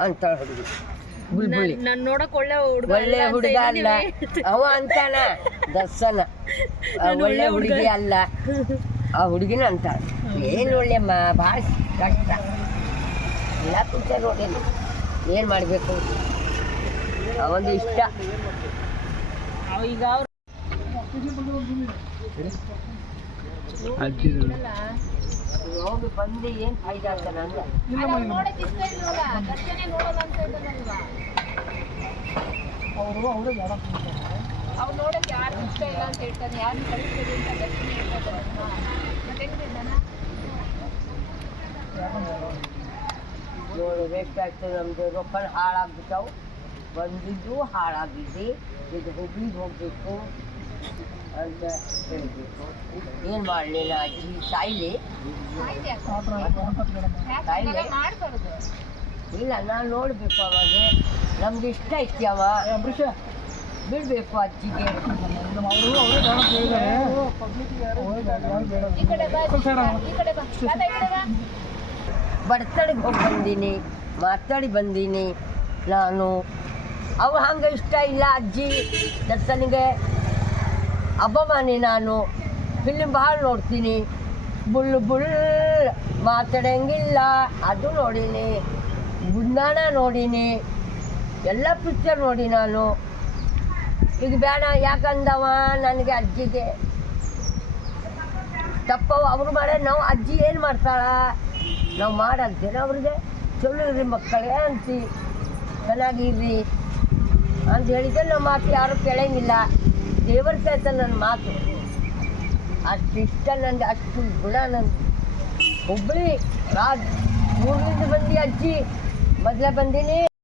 ಅಂತ ಹುಡುಗಿ ಬುಲ್ಬುಳಿ ನಾನು ನೋಡಕ್ ಒಳ್ಳೆ ಒಳ್ಳೆ ಹುಡುಗ ಅಲ್ಲ ಅವ ಅಂತಾನ ದರ್ಶನ ಒಳ್ಳೆ ಹುಡುಗಿ ಅಲ್ಲ ಆ ಹುಡುಗಿನ ಅಂತಾಳ ಏನು ಒಳ್ಳೆ ಭಾಳ ಕಷ್ಟ ಎಲ್ಲ ಪಿಕ್ಚರ್ ನೋಡೇನು ಏನು ಮಾಡಬೇಕು ಅವೊಂದು ಇಷ್ಟ ಈಗ ಹೋಗಿ ಬಂದು ಏನು ಫೈದ ಅಂತ ನಂಗೆ ಅವ್ರು ನೋಡಕ್ಕೆ ಯಾರು ಇಷ್ಟ ಇಲ್ಲ ಅಂತ ಹೇಳ್ತಾನೆ ಯಾರು ಕಳಿಸ್ತೀರಿ ಅಂತ ನೋಡು ಬೇಕಾಗ್ತದೆ ನಮ್ಮದು ರೊಕ್ಕ ಹಾಳಾಗ್ಬಿಟ್ಟವು ಬಂದಿದ್ದು ಹಾಳಾಗಿದ್ದೆ ಇದು ಹುಬ್ಳಿಗೆ ಹೋಗಬೇಕು ಅಂತ ಹೇಳಬೇಕು ಏನು ಮಾಡಲಿ ನಾ ಅಜ್ಜಿ ಸಾಯಿಲಿ ಇಲ್ಲ ನಾನು ನೋಡಬೇಕು ಅವಾಗ ನಮ್ಗೆ ಇಷ್ಟ ಐತಿ ಅವ ಬಿಡಬೇಕು ಅಜ್ಜಿಗೆ ಬರ್ತಡೆಗೆ ಹೋಗಿ ಬಂದೀನಿ ಮಾತಾಡಿ ಬಂದೀನಿ ನಾನು ಅವು ಹಂಗೆ ಇಷ್ಟ ಇಲ್ಲ ಅಜ್ಜಿ ದರ್ಶನಿಗೆ ಅಭಿಮಾನಿ ನಾನು ಫಿಲ್ಮ್ ಭಾಳ ನೋಡ್ತೀನಿ ಬುಲ್ ಮಾತಾಡಂಗಿಲ್ಲ ಅದು ನೋಡೀನಿ ಗುಂಡಾಣ ನೋಡೀನಿ ಎಲ್ಲ ಪಿಕ್ಚರ್ ನೋಡಿ ನಾನು ಈಗ ಬೇಡ ಯಾಕಂದವ ನನಗೆ ಅಜ್ಜಿಗೆ ತಪ್ಪವು ಅವ್ರು ಮಾಡೋ ನಾವು ಅಜ್ಜಿ ಏನು ಮಾಡ್ತಾಳ ನಾವು ಮಾಡಂತೇನೆ ಅವ್ರಿಗೆ ಚಲೋ ಇರ್ರಿ ಮಕ್ಕಳೇ ಅಂತಿ ಚೆನ್ನಾಗಿರ್ರಿ ಅಂತ ಹೇಳಿದ್ರೆ ನಮ್ಮ ಮಾತು ಯಾರು ಕೇಳಂಗಿಲ್ಲ ದೇವ್ರ ಕೇಳ್ತ ನನ್ನ ಮಾತು ಅಷ್ಟು ಇಷ್ಟ ನನಗೆ ಅಷ್ಟು ಗುಣ ನಂದು ಹುಬ್ಬಳ್ಳಿ ರಾಜ್ ಊರಿಂದ ಬಂದು ಅಜ್ಜಿ ಮೊದಲೇ ಬಂದೀನಿ